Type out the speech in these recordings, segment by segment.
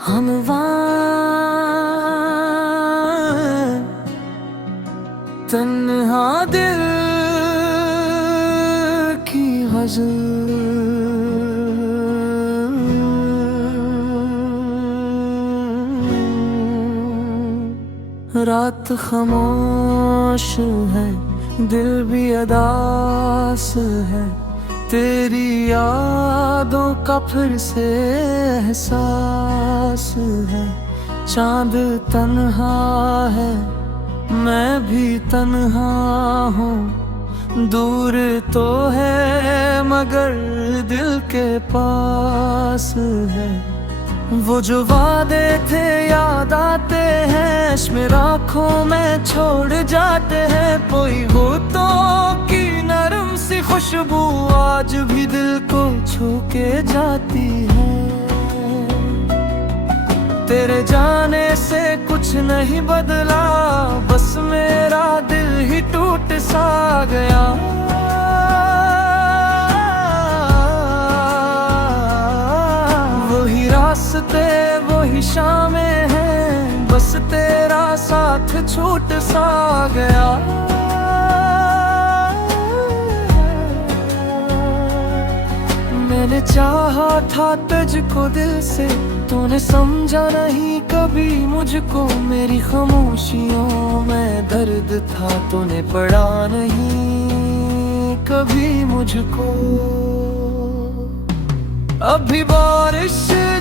हमवा तन्हा दिल की गज़ल। रात खामोश है, दिल भी अदास है, तेरी यादों का फिर से एहसास है। चांद तन्हा है, मैं भी तन्हा हूँ, दूर तो है मगर दिल के पास है। वो जो वादे थे याद आते हैं, इश्क़ आँखों में छोड़ जाते हैं। कोई होठों की नरम सी खुशबू आज भी दिल को छू के जाती है। तेरे जाने से कुछ नहीं बदला, बस मेरा दिल ही टूट सा गया। वही रास्ते वही शामें हैं, बस तेरा साथ छूट सा गया। मैंने चाहा था तुझको दिल से, तूने समझा नहीं कभी मुझको। मेरी खामोशियों में दर्द था, तूने पढ़ा नहीं कभी मुझको। अभी बारिश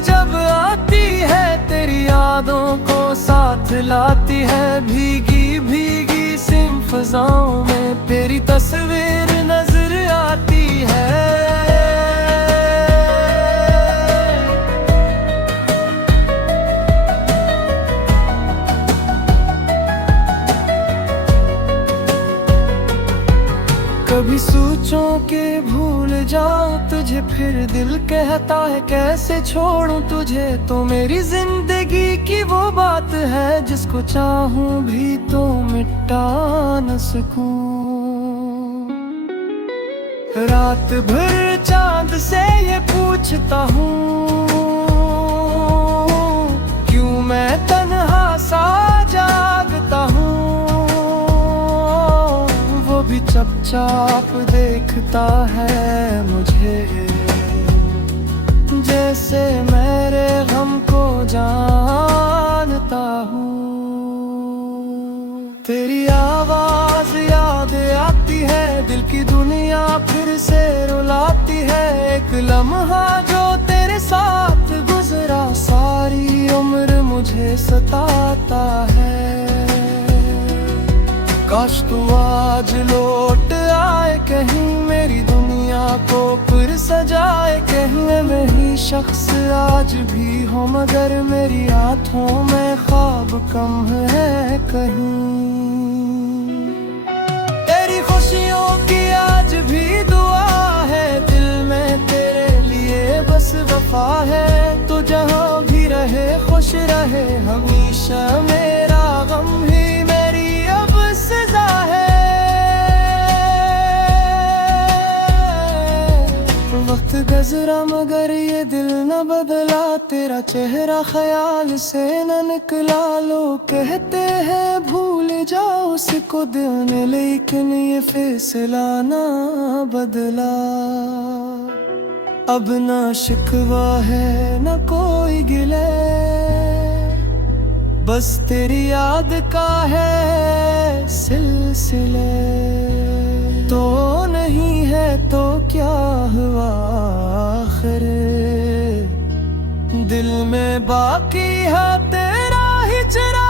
जब आती है, तेरी यादों को साथ लाती है। भीगी भीगी सी फ़ज़ाओं में तेरी तस्वीर नजर आती है। कभी सोचूं कि भूल जाऊं तुझे, फिर दिल कहता है कैसे छोड़ूं तुझे। तो मेरी जिंदगी की वो बात है, जिसको चाहूं भी तो मिटा न सकूं। रात भर चांद से ये पूछता हूँ, क्यों मैं तन्हा सा जागता हूँ। भी चुपचाप देखता है मुझे, जैसे मेरे गम को जानता हूँ। तेरी आवाज याद आती है, दिल की दुनिया फिर से रुलाती है। एक लम्हा जो तेरे साथ गुजरा, सारी उम्र मुझे सताता है। काश तू आज लौट आए कहीं, मेरी दुनिया को फिर सजाए कहीं। वही शख्स आज भी हो, मगर मेरी आँखों में ख्वाब कम है कहीं। तेरी खुशियों की आज भी दुआ है, दिल में तेरे लिए बस वफा है। तो जहाँ भी रहे खुश रहे हमेशा, मेरा गम ही मेरी अब सजा है। वक्त गुज़रा मगर ये दिल न बदला, तेरा चेहरा ख्याल से न निकला। लोग कहते हैं भूल जाओ उसको दिल ने, लेकिन ये फैसला ना बदला। अब ना शिकवा है न कोई गिले, बस तेरी याद का है सिलसिले। तो नहीं है तो क्या हुआ आखिर, दिल में बाकी है तेरा हिजरा।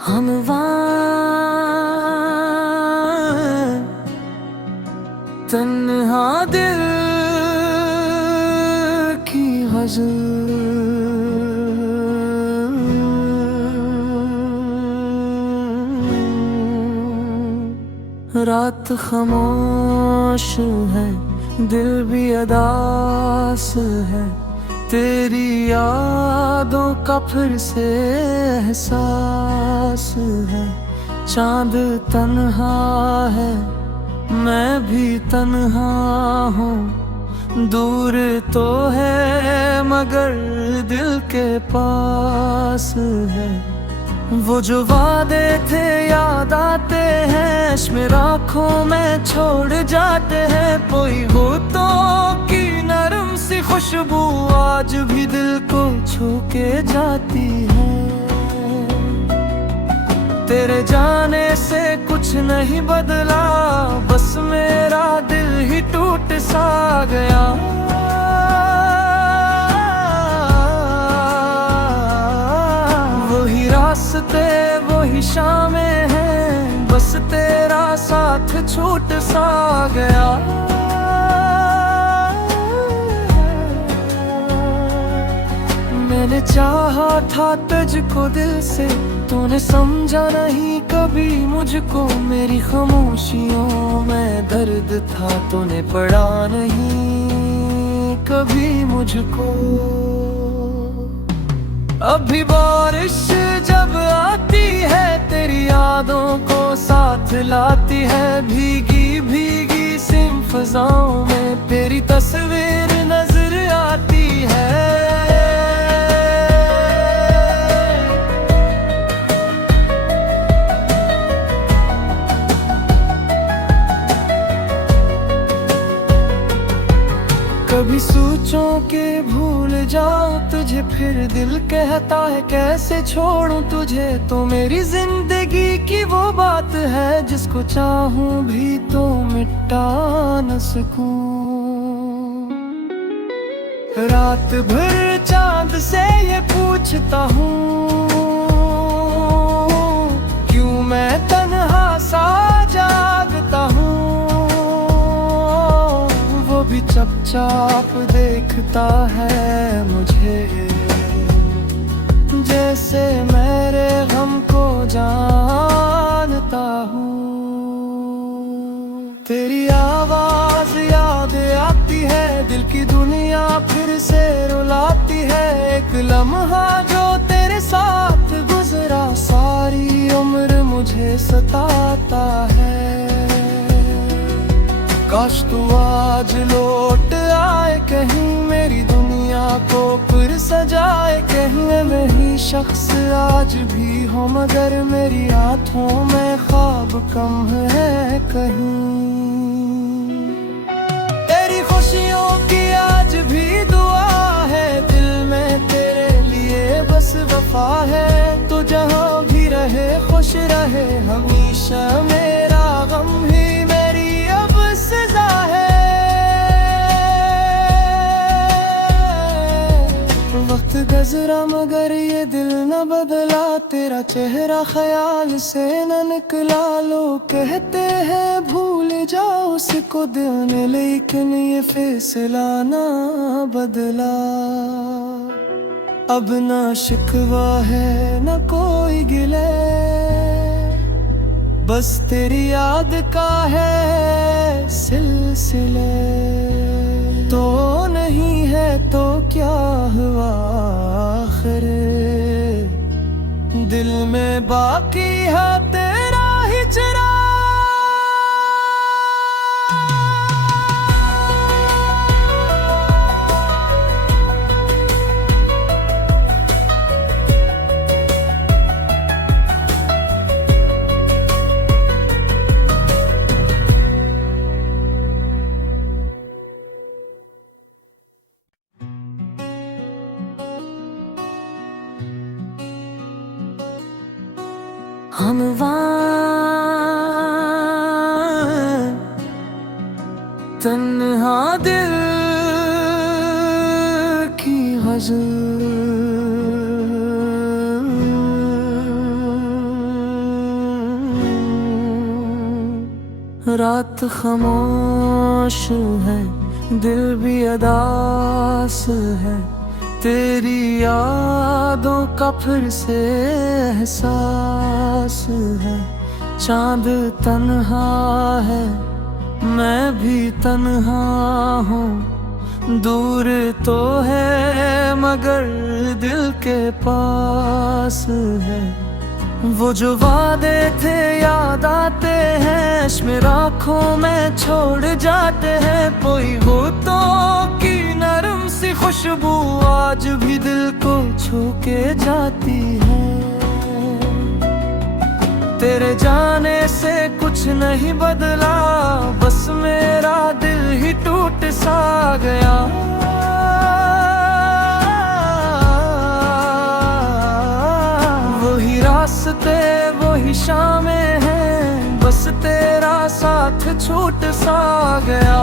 हमवा तन्हा दिल की गज़ल। रात खामोश है, दिल भी अदास है, तेरी यादों का फिर से एहसास है। चांद तन्हा है, मैं भी तन्हा हूँ, दूर तो है मगर दिल के पास है। वो जो वादे थे याद आते हैं, इश्क़ आँखों में छोड़ जाते हैं। कोई होठों की नरम सी खुशबू आज भी दिल को छू के जाती है। तेरे जाने से कुछ नहीं बदला, बस मेरा दिल ही टूट सा गया। वही रास्ते वही शामें हैं, बस तेरा साथ छूट सा गया। मैंने चाहा था तुझको दिल से, तूने समझा नहीं कभी मुझको। मेरी खामोशियों में दर्द था, तूने पढ़ा नहीं कभी मुझको। अभी बारिश जब आती है, तेरी यादों को साथ लाती है। भीगी भीगी सिम फ़ज़ाओं में तेरी तस्वीर नजर आती है। कभी सोचूं कि भूल जाऊं तुझे, फिर दिल कहता है कैसे छोड़ूं तुझे। तो मेरी जिंदगी की वो बात है, जिसको चाहूं भी तो मिटा न सकूं। रात भर चांद से ये पूछता हूँ, क्यों मैं तन्हा सा जागता हूँ। वो भी चुपचाप देखता है मुझे, जैसे मेरे गम को जानता हूँ। तेरी आवाज याद आती है, दिल की दुनिया फिर से रुलाती है। एक लम्हा जो तेरे साथ गुजरा, सारी उम्र मुझे सताता है। काश तू आज लौट आए कहीं, मेरी दुनिया को फिर सजाए कहीं। वही शख्स आज भी हो, मगर मेरी आँखों में ख्वाब कम है कहीं। तेरी खुशियों की आज भी दुआ है, दिल में तेरे लिए बस वफा है। तो जहाँ भी रहे खुश रहे हमेशा, मेरा गम ही मेरी अब सजा है। वक्त गुज़रा मगर ये दिल न बदला, तेरा चेहरा ख्याल से न निकला। लोग कहते हैं भूल जाओ उसको दिल ने, लेकिन ये फैसला ना बदला। अब ना शिकवा है न कोई गिले, बस तेरी याद का है सिलसिले। तो नहीं है तो क्या हुआ आखिर, दिल में बाकी है तेरा हिजरा। हम तन्हा दिल की गज़ल, रात खामोश है, दिल भी अदास है, तेरी यादों का फिर से एहसास है। चांद तन्हा है, मैं भी तन्हा हूँ। दूर तो है मगर दिल के पास है। वो जो वादे थे याद आते हैं, इश्क़ आँखों में छोड़ जाते हैं। कोई होठों की नरम सी खुशबू आज भी दिल को छू के जाती है। तेरे जाने से कुछ नहीं बदला, बस मेरा दिल ही टूट सा गया। वही रास्ते वही शामें हैं, बस तेरा साथ छूट सा गया।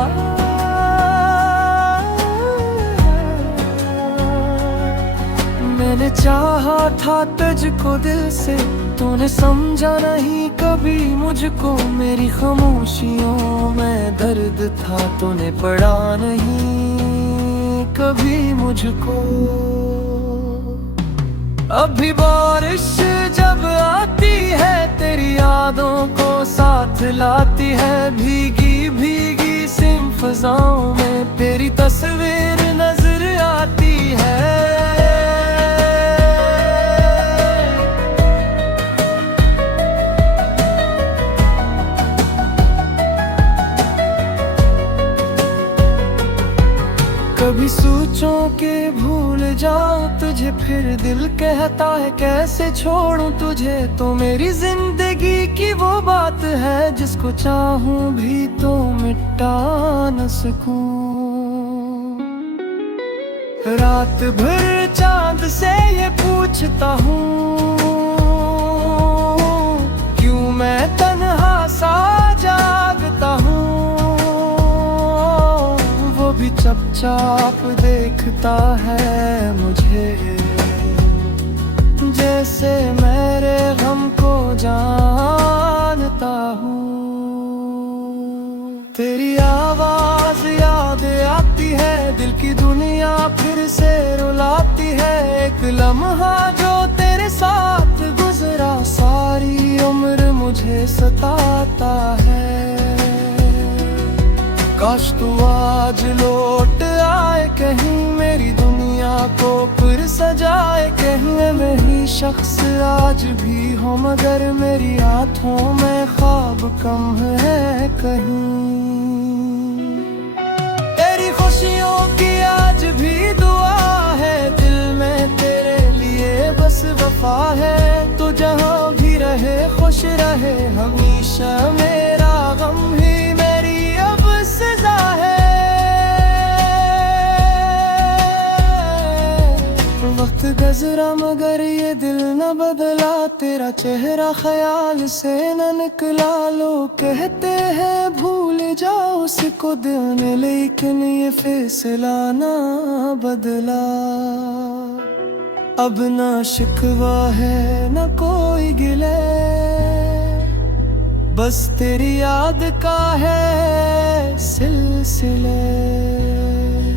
मैंने चाहा था तुझको दिल से, तूने समझा नहीं कभी मुझको। मेरी खामोशियों में दर्द था, तूने पढ़ा नहीं कभी मुझको। अभी बारिश जब आती है, तेरी यादों को साथ लाती है। भीगी भीगी सिम फ़ज़ाओं में तेरी तस्वीर नजर आती है। कभी सोचूं कि भूल जाऊं तुझे, फिर दिल कहता है कैसे छोड़ूं तुझे। तो मेरी जिंदगी की वो बात है, जिसको चाहूं भी तो मिटा न सकूं। रात भर चांद से ये पूछता हूँ, क्यों मैं तन्हा सा जागता हूँ। वो भी चुपचाप देखता है मुझे, जैसे मेरे गम को जानता हूँ। तेरी आवाज याद आती है, दिल की दुनिया फिर से रुलाती है। एक लम्हा जो तेरे साथ गुजरा, सारी उम्र मुझे सताता है। काश तू आज लौट आए कहीं, मेरी दुनिया को फिर सजाए कहीं। वही शख्स आज भी हो, मगर मेरी आँखों में ख्वाब कम है कहीं। तेरी खुशियों की आज भी दुआ है, दिल में तेरे लिए बस वफा है। तू जहाँ भी रहे खुश रहे हमेशा, मेरा गम ही मेरी अब सजा है। वक्त गुज़रा मगर ये दिल न बदला, तेरा चेहरा ख्याल से न निकला। लोग कहते हैं भूल जाओ उसको दिल ने, लेकिन ये फैसला ना बदला। अब ना शिकवा है न कोई गिले, बस तेरी याद का है सिलसिले।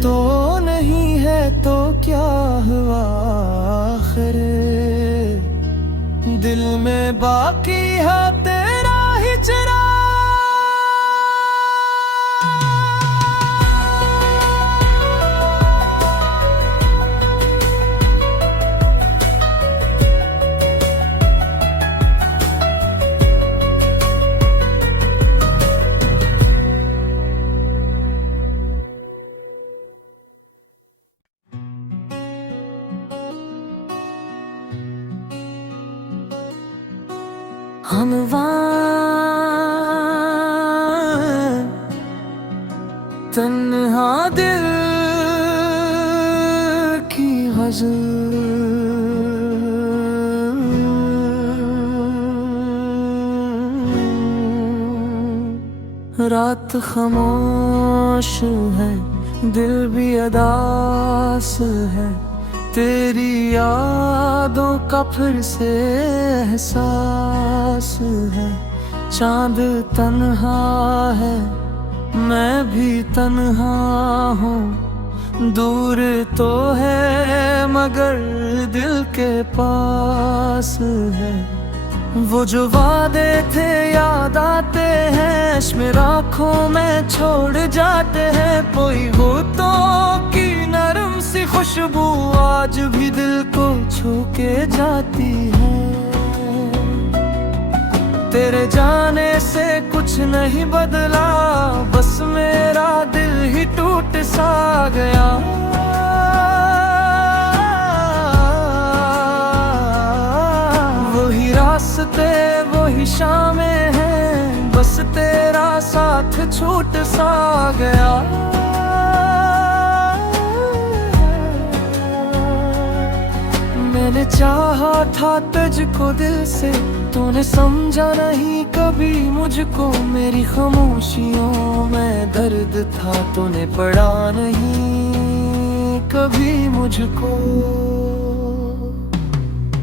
तो नहीं है तो क्या हुआ आखिर, दिल में बाकी है तेरा ही चिराग। हमवां तन्हा दिल की गज़ल, रात खामोश है दिल भी अदास है। तेरी यादों का फिर से एहसास है। चांद तन्हा है, मैं भी तन्हा हूँ। दूर तो है मगर दिल के पास है। वो जो वादे थे याद आते हैं, मेरी आँखों में छोड़ जाते हैं। कोई होठों की नरम सी खुशबू आज भी दिल को छू के जाती है। तेरे जाने से कुछ नहीं बदला, बस मेरा दिल ही टूट सा गया। वही रास्ते वही शामें हैं, बस तेरा साथ छूट सा गया। मैंने चाहा था तुझको दिल से, तूने समझा नहीं कभी मुझको। मेरी खामोशियों में दर्द था, तूने पढ़ा नहीं कभी मुझको।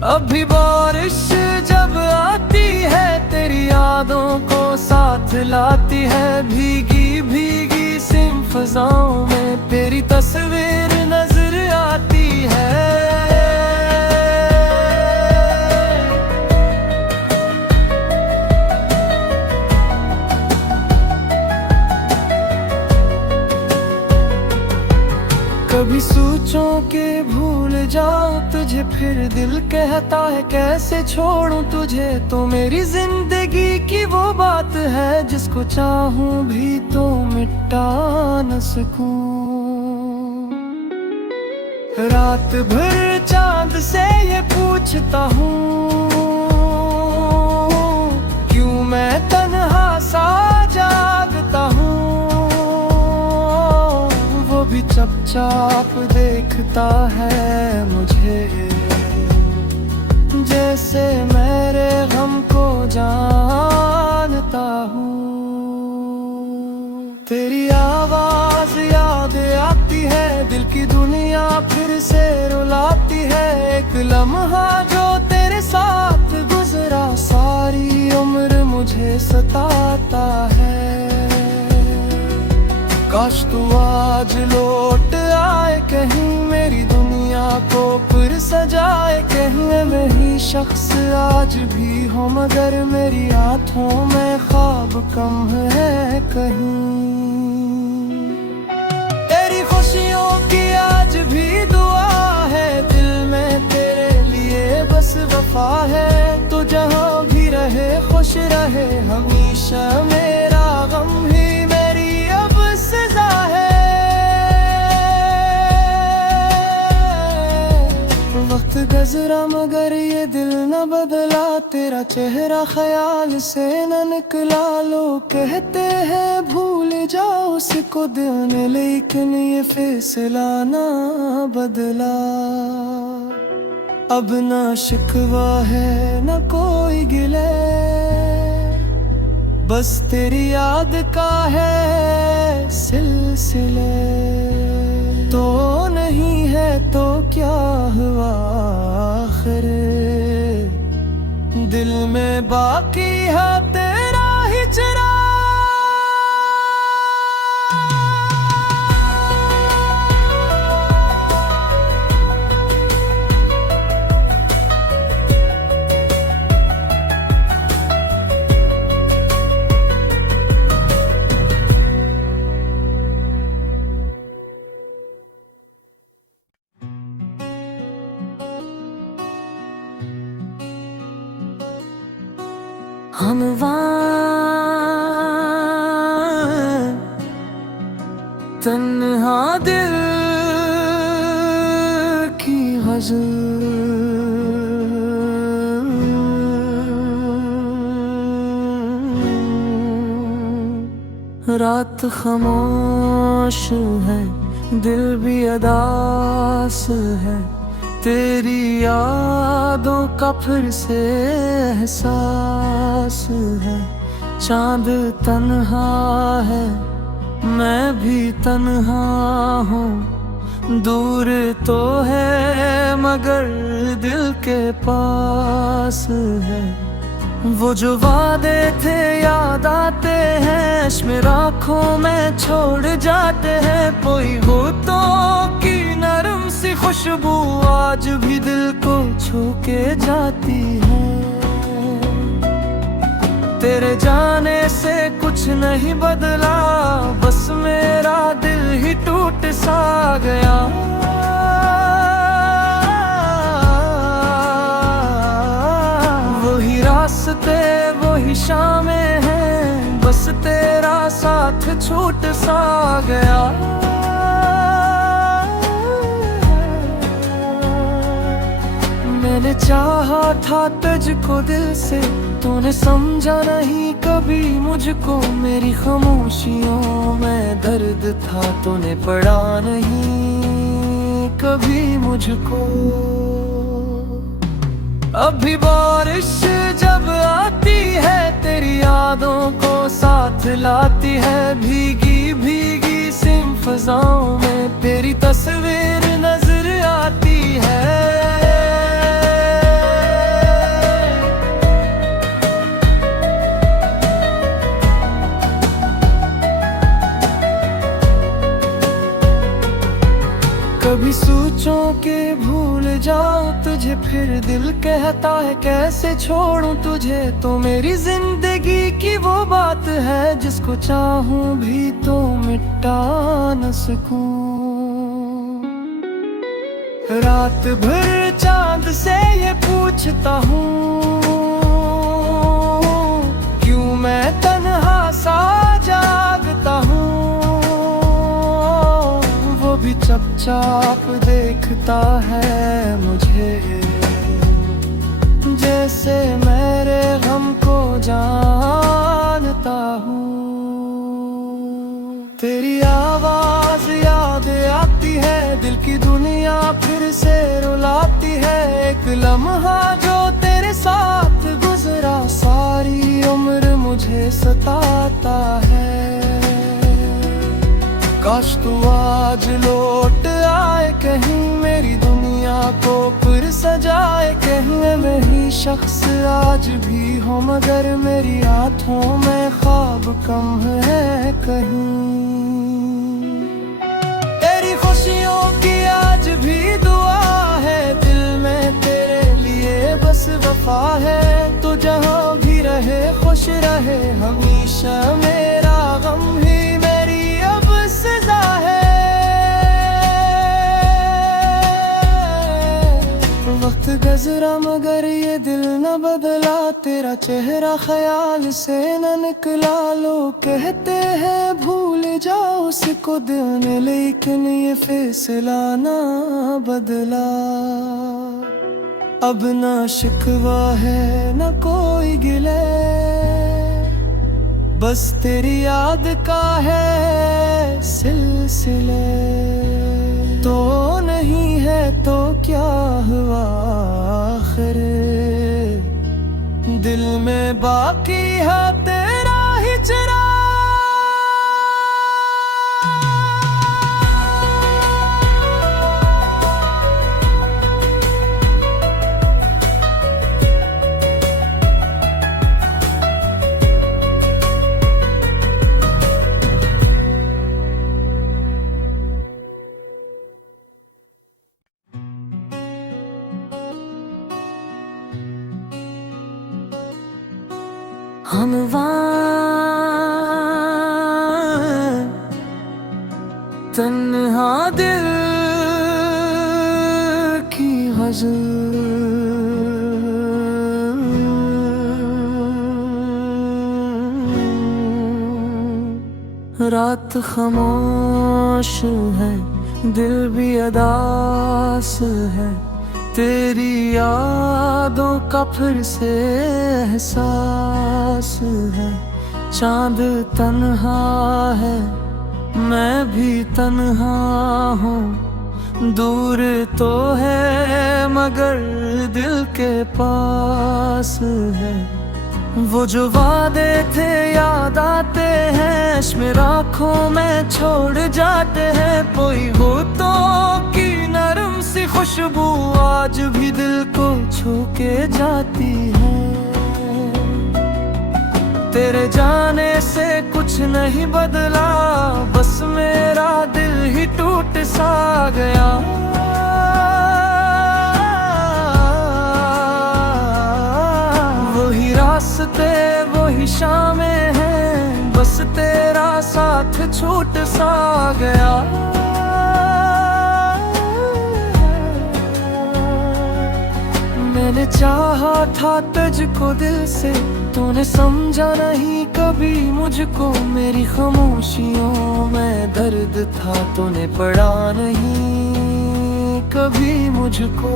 अभी बारिश जब आती है, तेरी यादों को साथ लाती है। भीगी भीगी सी फिजाओं में तेरी तस्वीर नजर आती है। कभी सोचो के भूल जाऊं तुझे, फिर दिल कहता है कैसे छोड़ूं तुझे। तो मेरी जिंदगी की वो बात है, जिसको चाहूं भी तो मिटा न सकूं। रात भर चांद से ये पूछता हूँ, क्यों मैं तन्हा सा जागता हूँ। भी चुपचाप देखता है मुझे, जैसे मेरे गम को जानता हूँ। तेरी आवाज याद आती है, दिल की दुनिया फिर से रुलाती है। एक लम्हा जो तेरे साथ गुजरा, सारी उम्र मुझे सताता है। काश तू आज लौट आए कहीं, मेरी दुनिया को फिर सजाए कहीं। वही शख्स आज भी हो, मगर मेरी आँखों में ख्वाब कम है कहीं। तेरी खुशियों की आज भी दुआ है, दिल में तेरे लिए बस वफा है। तो जहाँ भी रहे खुश रहे हमेशा, मेरा गम ही सजा है। वक्त गुजरा मगर ये दिल न बदला, तेरा चेहरा ख्याल से न निकला। लोग कहते हैं भूल जाओ उसको दिल ने, लेकिन ये फैसला ना बदला। अब ना शिकवा है न कोई गिले, बस तेरी याद का है सिलसिले। तो नहीं है तो क्या हुआ आखिर, दिल में बाकी है तेरा ही चिराग। हमवां तन्हा दिल की गज़ल, रात खामोश है दिल भी अदास है। तेरी यादों का फिर से एहसास है। चांद तन्हा है मैं भी तन्हा हूँ, दूर तो है मगर दिल के पास है। वो जो वादे थे याद आते हैं, मेरी आँखों में छोड़ जाते हैं। कोई होठों की नरम सी खुशबू आज भी दिल को छू के जाती है। तेरे जाने से कुछ नहीं बदला, बस मेरा दिल ही टूट सा गया। वही रास्ते वही शामें हैं, बस तेरा साथ छूट सा गया। मैंने चाहा था तुझको दिल से, तूने समझा नहीं कभी मुझको। मेरी खामोशियों में दर्द था, तूने पढ़ा नहीं कभी मुझको। अभी बारिश जब आती है, तेरी यादों को साथ लाती है। भीगी भीगी सिम फिजाओं में तेरी तस्वीर नजर आती है। कभी सोचो के भूल जाऊं तुझे, फिर दिल कहता है कैसे छोड़ूं तुझे। तो मेरी जिंदगी की वो बात है, जिसको चाहूं भी तो मिटा न सकूं। रात भर चांद से ये पूछता हूँ, क्यों मैं तन्हा सा जागता हूँ। भी चुपचाप देखता है मुझे, जैसे मेरे गम को जानता हूँ। तेरी आवाज याद आती है, दिल की दुनिया फिर से रुलाती है। एक लम्हा जो तेरे साथ गुजरा, सारी उम्र मुझे सताता है। काश तू आज लौट आए कहीं, मेरी दुनिया को फिर सजाए कहीं। वही शख्स आज भी हो, मगर मेरी आँखों में ख्वाब कम है कहीं। तेरी खुशियों की आज भी दुआ है, दिल में तेरे लिए बस वफा है। तू जहाँ भी रहे खुश रहे हमेशा, मेरा गम ही मेरी अब सजा है। वक्त गुजरा मगर ये दिल न बदला, तेरा चेहरा ख्याल से न निकला। लोग कहते हैं भूल जाओ उसको दिल ने, लेकिन ये फैसला ना बदला। अब ना शिकवा है न कोई गिले, बस तेरी याद का है सिलसिले। तो नहीं है तो क्या हुआ आखिर, दिल में बाकी है तेरा ही चिराग। हमवां तन्हा दिल की गज़ल, रात खामोश है दिल भी अदास है। तेरी यादों का फिर से एहसास है। चांद तन्हा है मैं भी तन्हा हूँ, दूर तो है मगर दिल के पास है। वो जो वादे थे याद आते हैं, इश्क़ आँखों में छोड़ जाते हैं। कोई हो तो की नरम सी खुशबू आज भी दिल को छू के जाती है। तेरे जाने से कुछ नहीं बदला, बस मेरा दिल ही टूट सा गया। वही रास्ते वही वही शामें हैं, बस तेरा साथ छूट सा गया। मैंने चाहा था तुझको दिल से, तूने समझा नहीं कभी मुझको। मेरी खामोशियों में दर्द था, तूने पढ़ा नहीं कभी मुझको।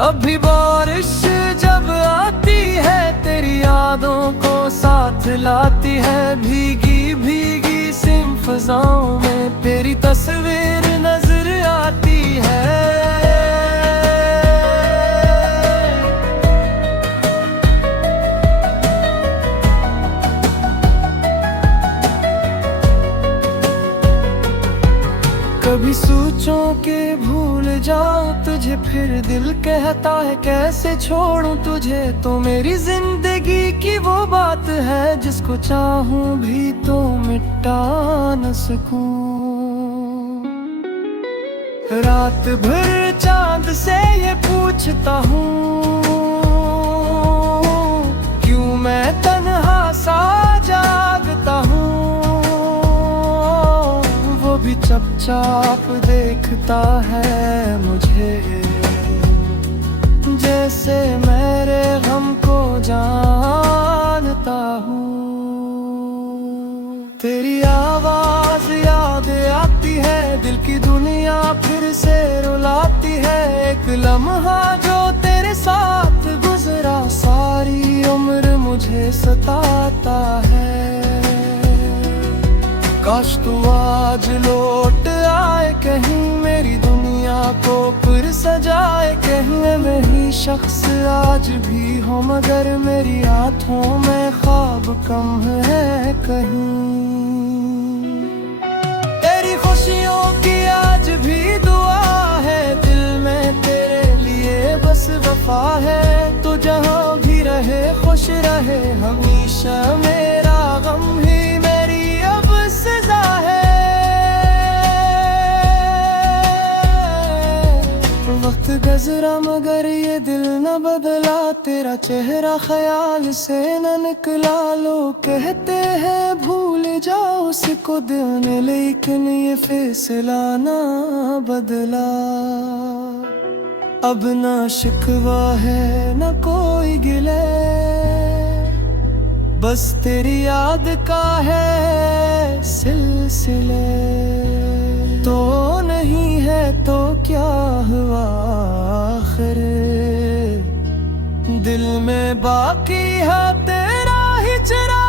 अभी बारिश जब आती है, तेरी यादों को साथ लाती है। भीगी भीगी सिम फिजाओं में तेरी तस्वीर नजर आती है। कभी सोचूं के भूल जाऊं तुझे, फिर दिल कहता है कैसे छोड़ूं तुझे। तो मेरी जिंदगी की वो बात है, जिसको चाहूं भी तो मिटा न सकूं। रात भर चांद से ये पूछता हूँ, क्यों मैं तन्हा सा जागता हूँ। भी चुपचाप देखता है मुझे, जैसे मेरे गम को जानता हूँ। तेरी आवाज याद आती है, दिल की दुनिया फिर से रुलाती है। एक लम्हा जो तेरे साथ गुजरा, सारी उम्र मुझे सताता है। काश तू आज लौट आए कहीं, मेरी दुनिया को फिर सजाए कहीं। वही शख्स आज भी हो, मगर मेरी आँखों में ख्वाब कम है कहीं। तेरी खुशियों की आज भी दुआ है, दिल में तेरे लिए बस वफा है। तो जहाँ भी रहे खुश रहे हमेशा, मेरा गम ही मेरी अब सजा है। वक्त गुजरा मगर ये दिल न बदला, तेरा चेहरा ख्याल से न निकला। लोग कहते हैं भूल जाओ उसको दिल ने, लेकिन ये फैसला ना बदला। अब ना शिकवा है न कोई गिले, बस तेरी याद का है सिलसिले। तो नहीं है तो क्या हुआ आखिर, दिल में बाकी है तेरा हिजरा।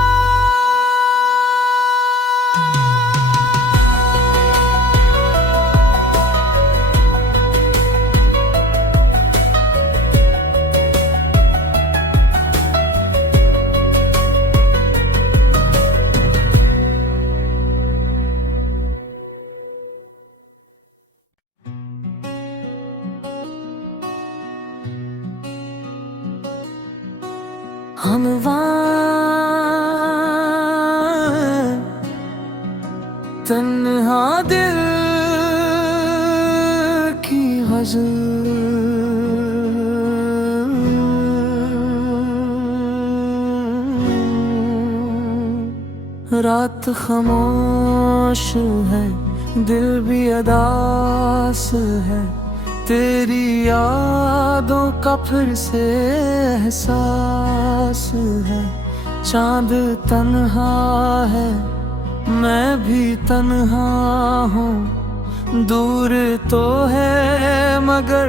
हमवां तन्हा दिल की गज़ल, रात खामोश है, दिल भी अदास है। तेरी यादों का फिर से एहसास है। चांद तन्हा है, मैं भी तन्हा हूँ। दूर तो है मगर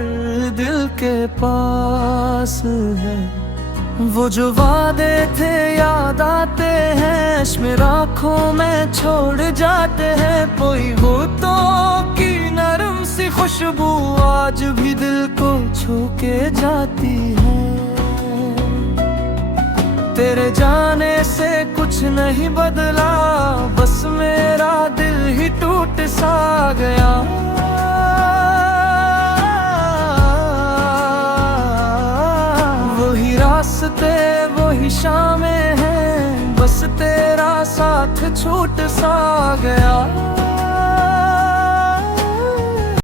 दिल के पास है। वो जो वादे थे याद आते हैं, इश्क़ आँखों में छोड़ जाते हैं। कोई होठों की नरम सी खुशबू आज भी दिल को छू के जाती है। तेरे जाने से कुछ नहीं बदला, बस मेरा दिल ही टूट सा गया। वही रास्ते वही शामें हैं, बस तेरा साथ छूट सा गया।